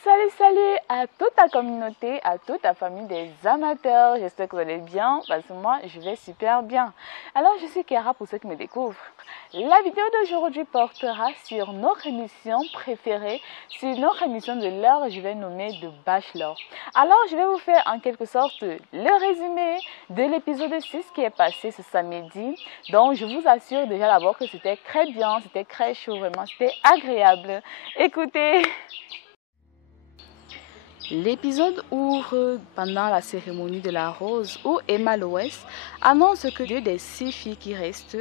Salut, salut à toute ta communauté, à toute ta famille des amateurs. J'espère que vous allez bien parce que moi, je vais super bien. Alors, je suis Kara pour ceux qui me découvrent. La vidéo d'aujourd'hui portera sur notre émission préférée, sur notre émission de l'heure, je vais nommer The Bachelor. Alors, je vais vous faire en quelque sorte le résumé de l'épisode 6 qui est passé ce samedi. Donc, je vous assure déjà d'abord que c'était très bien, c'était très chaud, vraiment, c'était agréable. Écoutez. L'épisode ouvre pendant la cérémonie de la rose où Emma Loès annonce que 2 des 6 filles qui restent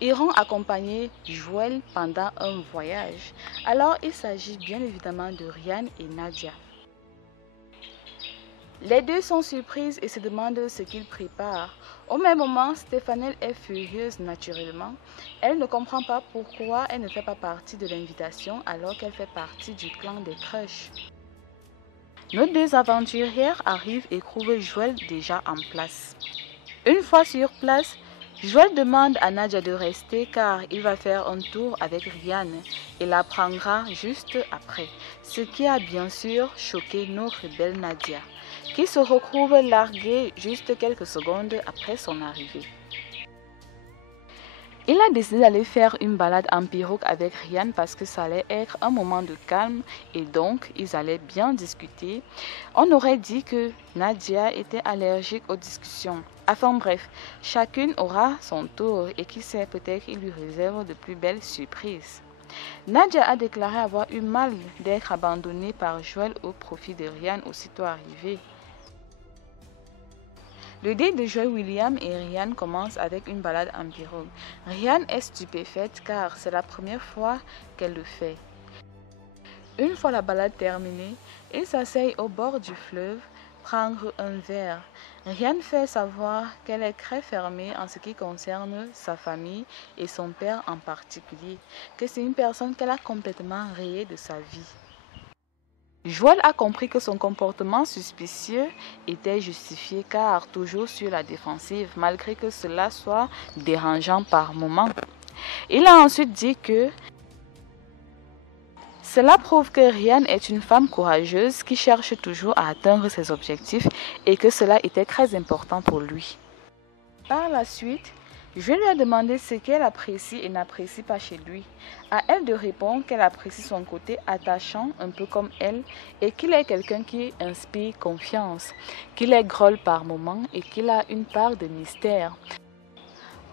iront accompagner Joël pendant un voyage. Alors il s'agit bien évidemment de Ryan et Nadia. Les deux sont surprises et se demandent ce qu'ils préparent. Au même moment, Stéphanelle est furieuse naturellement. Elle ne comprend pas pourquoi elle ne fait pas partie de l'invitation alors qu'elle fait partie du clan des crushs. Nos 2 aventurières arrivent et trouvent Joël déjà en place. Une fois sur place, Joël demande à Nadia de rester car il va faire un tour avec Ryan et la prendra juste après. Ce qui a bien sûr choqué notre belle Nadia, qui se retrouve larguée juste quelques secondes après son arrivée. Il a décidé d'aller faire une balade en pirogue avec Ryan parce que ça allait être un moment de calme et donc ils allaient bien discuter. On aurait dit que Nadia était allergique aux discussions. Enfin bref, chacune aura son tour et qui sait, peut-être il lui réserve de plus belles surprises. Nadia a déclaré avoir eu mal d'être abandonnée par Joël au profit de Ryan aussitôt arrivé. Le date de Joël, William et Ryan commence avec une balade en pirogue. Ryan est stupéfaite car c'est la première fois qu'elle le fait. Une fois la balade terminée, ils s'asseyent au bord du fleuve, prendre un verre. Ryan fait savoir qu'elle est très fermée en ce qui concerne sa famille et son père en particulier, que c'est une personne qu'elle a complètement rayée de sa vie. Joël a compris que son comportement suspicieux était justifié car toujours sur la défensive, malgré que cela soit dérangeant par moments. Il a ensuite dit que cela prouve que Ryan est une femme courageuse qui cherche toujours à atteindre ses objectifs et que cela était très important pour lui. Par la suite, je lui ai demandé ce qu'elle apprécie et n'apprécie pas chez lui. À elle de répondre qu'elle apprécie son côté attachant, un peu comme elle, et qu'il est quelqu'un qui inspire confiance, qu'il est drôle par moments et qu'il a une part de mystère.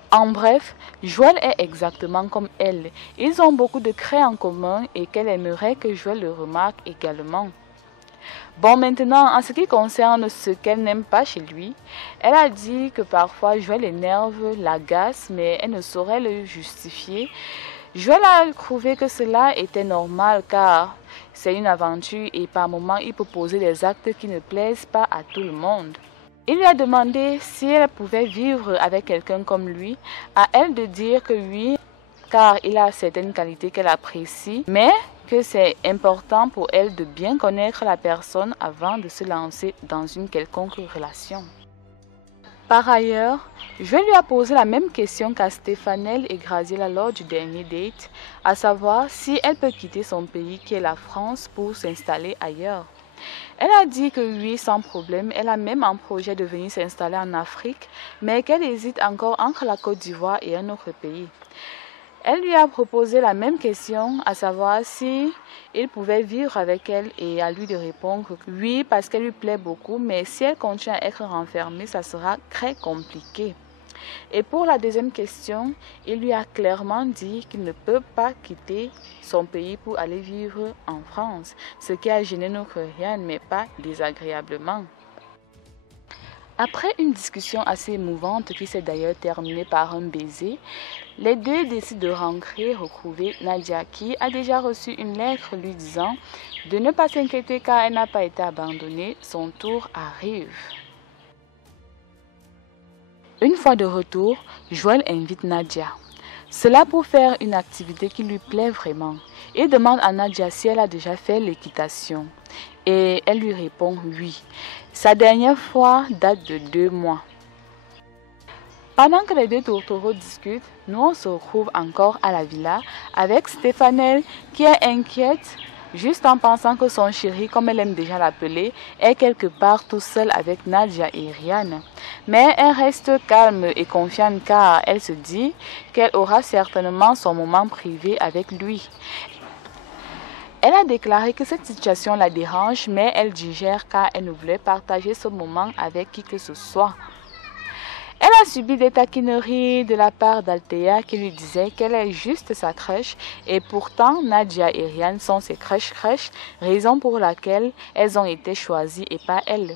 En bref, Joël est exactement comme elle. Ils ont beaucoup de traits en commun et qu'elle aimerait que Joël le remarque également. Bon, maintenant, en ce qui concerne ce qu'elle n'aime pas chez lui, elle a dit que parfois Joël l'énerve, l'agace, mais elle ne saurait le justifier. Joël a trouvé que cela était normal car c'est une aventure et par moments il peut poser des actes qui ne plaisent pas à tout le monde. Il lui a demandé si elle pouvait vivre avec quelqu'un comme lui, à elle de dire que oui, car il a certaines qualités qu'elle apprécie, mais que c'est important pour elle de bien connaître la personne avant de se lancer dans une quelconque relation. Par ailleurs, je lui ai posé la même question qu'à Stéphanelle et Graziella lors du dernier date, à savoir si elle peut quitter son pays qui est la France pour s'installer ailleurs. Elle a dit que oui, sans problème, elle a même un projet de venir s'installer en Afrique, mais qu'elle hésite encore entre la Côte d'Ivoire et un autre pays. Elle lui a proposé la même question, à savoir si il pouvait vivre avec elle et à lui de répondre oui parce qu'elle lui plaît beaucoup, mais si elle continue à être renfermée, ça sera très compliqué. Et pour la deuxième question, il lui a clairement dit qu'il ne peut pas quitter son pays pour aller vivre en France, ce qui a gêné notre Ryan, mais pas désagréablement. Après une discussion assez émouvante qui s'est d'ailleurs terminée par un baiser, les deux décident de rentrer retrouver Nadia qui a déjà reçu une lettre lui disant de ne pas s'inquiéter car elle n'a pas été abandonnée, son tour arrive. Une fois de retour, Joël invite Nadia. Cela pour faire une activité qui lui plaît vraiment. Il demande à Nadia si elle a déjà fait l'équitation. Et elle lui répond oui. Sa dernière fois date de 2 mois. Pendant que les 2 tourtereaux discutent, nous on se retrouve encore à la villa avec Stéphanelle qui est inquiète juste en pensant que son chéri, comme elle aime déjà l'appeler, est quelque part tout seul avec Nadia et Ryan. Mais elle reste calme et confiante car elle se dit qu'elle aura certainement son moment privé avec lui. Elle a déclaré que cette situation la dérange, mais elle digère car elle ne voulait partager ce moment avec qui que ce soit. Elle a subi des taquineries de la part d'Althea qui lui disait qu'elle est juste sa crush et pourtant Nadia et Ryan sont ses crush, raison pour laquelle elles ont été choisies et pas elle.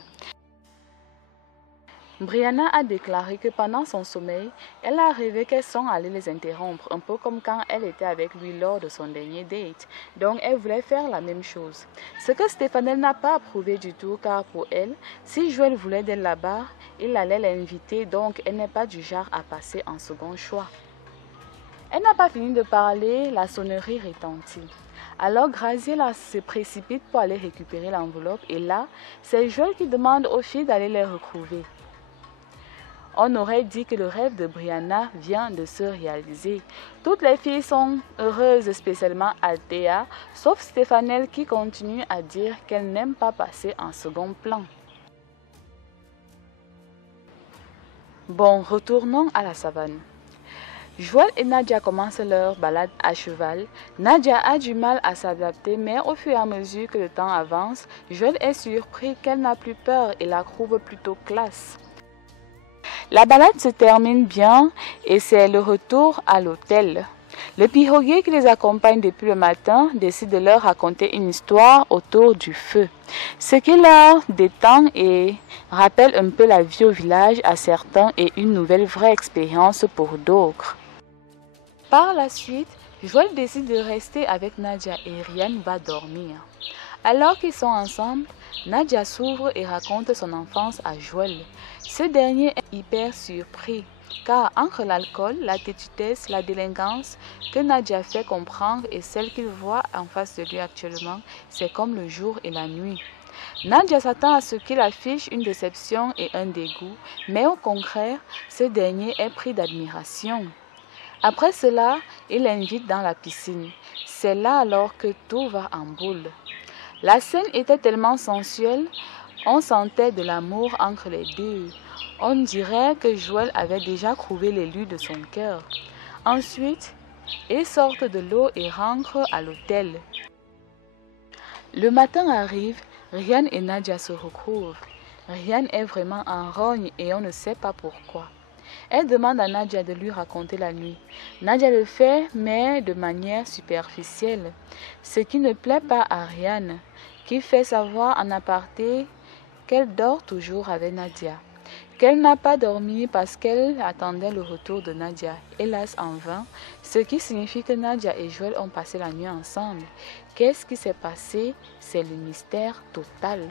Brianna a déclaré que pendant son sommeil, elle a rêvé qu'elles sont allées les interrompre, un peu comme quand elle était avec lui lors de son dernier date. Donc elle voulait faire la même chose. Ce que Stéphanel n'a pas approuvé du tout car pour elle, si Joël voulait d'elle là-bas, il allait l'inviter, donc elle n'est pas du genre à passer en second choix. Elle n'a pas fini de parler, la sonnerie retentit. Alors Graziella se précipite pour aller récupérer l'enveloppe et là, c'est Joël qui demande aux filles d'aller les retrouver. On aurait dit que le rêve de Brianna vient de se réaliser. Toutes les filles sont heureuses, spécialement Althea, sauf Stéphanel qui continue à dire qu'elle n'aime pas passer en second plan. Bon, retournons à la savane. Joël et Nadia commencent leur balade à cheval. Nadia a du mal à s'adapter, mais au fur et à mesure que le temps avance, Joël est surpris qu'elle n'a plus peur et la trouve plutôt classe. La balade se termine bien et c'est le retour à l'hôtel. Le piroguier qui les accompagne depuis le matin décide de leur raconter une histoire autour du feu, ce qui leur détend et rappelle un peu la vie au village à certains et une nouvelle vraie expérience pour d'autres. Par la suite, Joël décide de rester avec Nadia et Ryan va dormir. Alors qu'ils sont ensemble, Nadia s'ouvre et raconte son enfance à Joël. Ce dernier est hyper surpris, car entre l'alcool, la têtudesse, la délinquance que Nadia fait comprendre et celle qu'il voit en face de lui actuellement, c'est comme le jour et la nuit. Nadia s'attend à ce qu'il affiche une déception et un dégoût, mais au contraire, ce dernier est pris d'admiration. Après cela, il l'invite dans la piscine. C'est là alors que tout va en boule. La scène était tellement sensuelle, on sentait de l'amour entre les deux. On dirait que Joël avait déjà trouvé l'élu de son cœur. Ensuite, ils sortent de l'eau et rentrent à l'hôtel. Le matin arrive, Ryan et Nadia se retrouvent. Ryan est vraiment en rogne et on ne sait pas pourquoi. Elle demande à Nadia de lui raconter la nuit. Nadia le fait, mais de manière superficielle, ce qui ne plaît pas à Ryan, qui fait savoir en aparté qu'elle dort toujours avec Nadia, qu'elle n'a pas dormi parce qu'elle attendait le retour de Nadia, hélas en vain, ce qui signifie que Nadia et Joël ont passé la nuit ensemble. Qu'est-ce qui s'est passé? C'est le mystère total.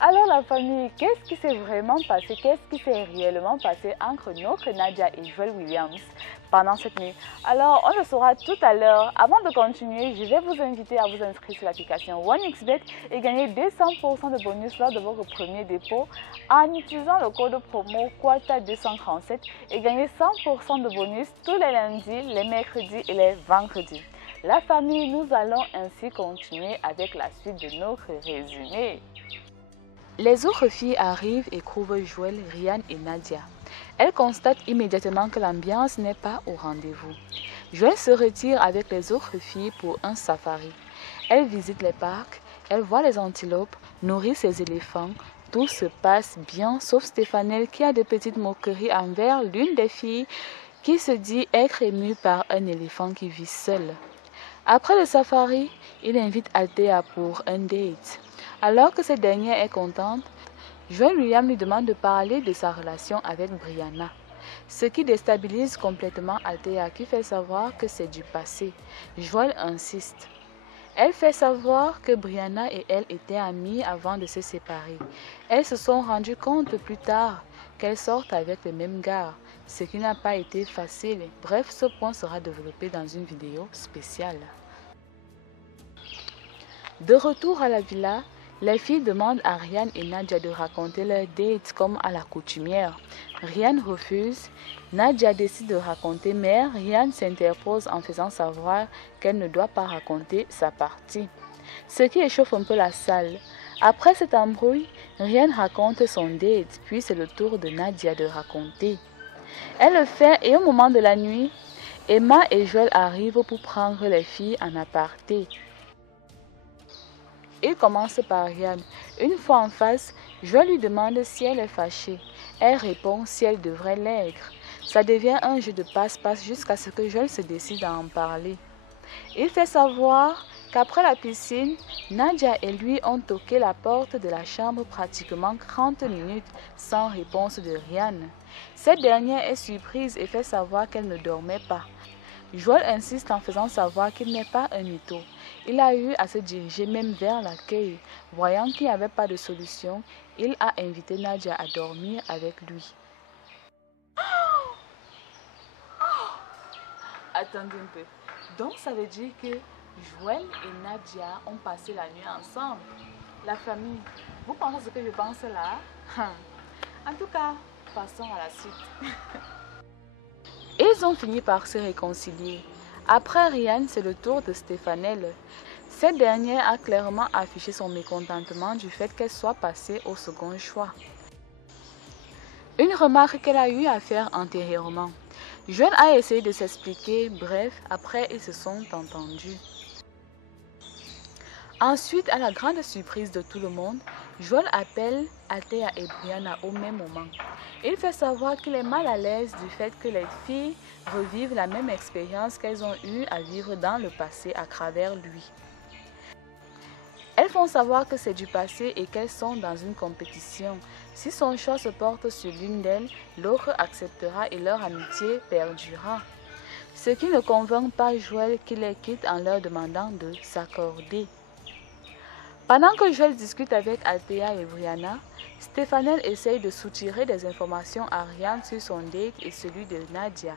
Alors la famille, qu'est-ce qui s'est vraiment passé? Qu'est-ce qui s'est réellement passé entre notre Nadia et Joël Williams pendant cette nuit? Alors on le saura tout à l'heure. Avant de continuer, je vais vous inviter à vous inscrire sur l'application OneXBet et gagner 200% de bonus lors de votre premier dépôt en utilisant le code promo QUATA237 et gagner 100% de bonus tous les lundis, les mercredis et les vendredis. La famille, nous allons ainsi continuer avec la suite de notre résumé. Les autres filles arrivent et trouvent Joël, Ryan et Nadia. Elles constatent immédiatement que l'ambiance n'est pas au rendez-vous. Joël se retire avec les autres filles pour un safari. Elle visite les parcs, elle voit les antilopes, nourrit ses éléphants. Tout se passe bien, sauf Stéphanel qui a de petites moqueries envers l'une des filles qui se dit être émue par un éléphant qui vit seul. Après le safari, il invite Althea pour un date. Alors que cette dernière est contente, Joël Williams lui demande de parler de sa relation avec Brianna, ce qui déstabilise complètement Althea qui fait savoir que c'est du passé. Joël insiste. Elle fait savoir que Brianna et elle étaient amies avant de se séparer. Elles se sont rendues compte plus tard qu'elles sortent avec le même gars, ce qui n'a pas été facile. Bref, ce point sera développé dans une vidéo spéciale. De retour à la villa, Les filles demandent à Ryan et Nadia de raconter leur date comme à la coutumière. Ryan refuse. Nadia décide de raconter, mais Ryan s'interpose en faisant savoir qu'elle ne doit pas raconter sa partie, ce qui échauffe un peu la salle. Après cette embrouille, Ryan raconte son date, puis c'est le tour de Nadia de raconter. Elle le fait et au moment de la nuit, Emma et Joël arrivent pour prendre les filles en aparté. Il commence par Ryan. Une fois en face, Joël lui demande si elle est fâchée. Elle répond si elle devrait l'être. Ça devient un jeu de passe-passe jusqu'à ce que Joël se décide à en parler. Il fait savoir qu'après la piscine, Nadia et lui ont toqué la porte de la chambre pratiquement 30 minutes sans réponse de Ryan. Cette dernière est surprise et fait savoir qu'elle ne dormait pas. Joël insiste en faisant savoir qu'il n'est pas un mytho. Il a eu à se diriger même vers l'accueil. Voyant qu'il n'y avait pas de solution, il a invité Nadia à dormir avec lui. Attendez un peu. Donc ça veut dire que Joël et Nadia ont passé la nuit ensemble. La famille. Vous pensez ce que je pense là? En tout cas, passons à la suite. Ils ont fini par se réconcilier. Après Ryan, c'est le tour de Stéphanelle. Cette dernière a clairement affiché son mécontentement du fait qu'elle soit passée au second choix. Une remarque qu'elle a eu à faire antérieurement. Joël a essayé de s'expliquer, bref, après ils se sont entendus. Ensuite, à la grande surprise de tout le monde, Joël appelle Althea et Brianna au même moment. Il fait savoir qu'il est mal à l'aise du fait que les filles revivent la même expérience qu'elles ont eu à vivre dans le passé à travers lui. Elles font savoir que c'est du passé et qu'elles sont dans une compétition. Si son choix se porte sur l'une d'elles, l'autre acceptera et leur amitié perdurera. Ce qui ne convainc pas Joël qui les quitte en leur demandant de s'accorder. Pendant que Joël discute avec Althea et Brianna, Stéphanelle essaye de soutirer des informations à Ryan sur son date et celui de Nadia.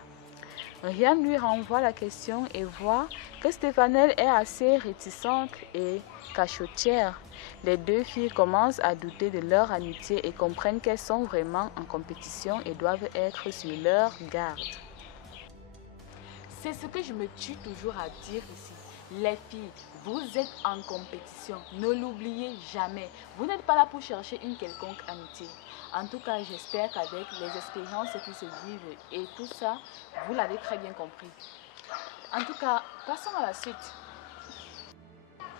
Ryan lui renvoie la question et voit que Stéphanelle est assez réticente et cachotière. Les deux filles commencent à douter de leur amitié et comprennent qu'elles sont vraiment en compétition et doivent être sur leur garde. C'est ce que je me tue toujours à dire ici. Les filles, vous êtes en compétition. Ne l'oubliez jamais. Vous n'êtes pas là pour chercher une quelconque amitié. En tout cas, j'espère qu'avec les expériences qui se vivent et tout ça, vous l'avez très bien compris. En tout cas, passons à la suite.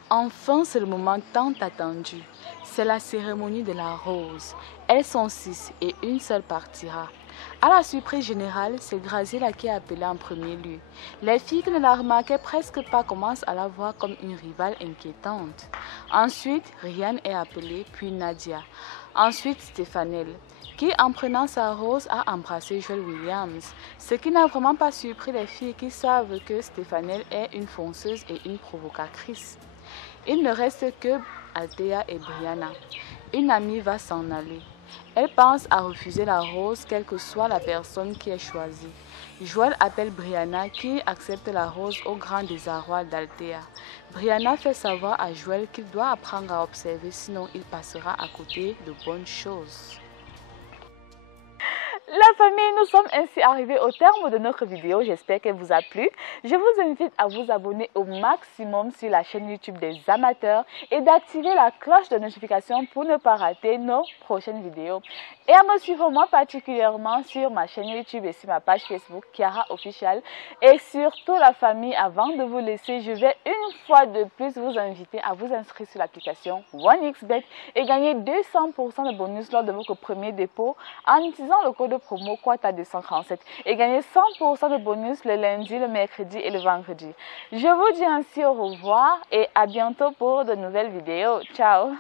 Enfin, c'est le moment tant attendu. C'est la cérémonie de la rose. Elles sont 6 et une seule partira. À la surprise générale, c'est Graziella qui est appelée en premier lieu. Les filles qui ne la remarquaient presque pas commencent à la voir comme une rivale inquiétante. Ensuite, Ryan est appelée, puis Nadia. Ensuite, Stéphanelle, qui en prenant sa rose a embrassé Joël Williams, ce qui n'a vraiment pas surpris les filles qui savent que Stéphanelle est une fonceuse et une provocatrice. Il ne reste que Althea et Brianna. Une amie va s'en aller. Elle pense à refuser la rose, quelle que soit la personne qui est choisie. Joël appelle Brianna qui accepte la rose au grand désarroi d'Althea. Brianna fait savoir à Joël qu'il doit apprendre à observer, sinon il passera à côté de bonnes choses. La famille, nous sommes ainsi arrivés au terme de notre vidéo. J'espère qu'elle vous a plu. Je vous invite à vous abonner au maximum sur la chaîne YouTube des amateurs et d'activer la cloche de notification pour ne pas rater nos prochaines vidéos. Et à me suivre moi particulièrement sur ma chaîne YouTube et sur ma page Facebook Kiara Official. Et surtout la famille, avant de vous laisser, je vais une fois de plus vous inviter à vous inscrire sur l'application OneXBet et gagner 200% de bonus lors de votre premier dépôt en utilisant le code promo QUATA237 et gagner 100% de bonus le lundi, le mercredi et le vendredi. Je vous dis ainsi au revoir et à bientôt pour de nouvelles vidéos. Ciao!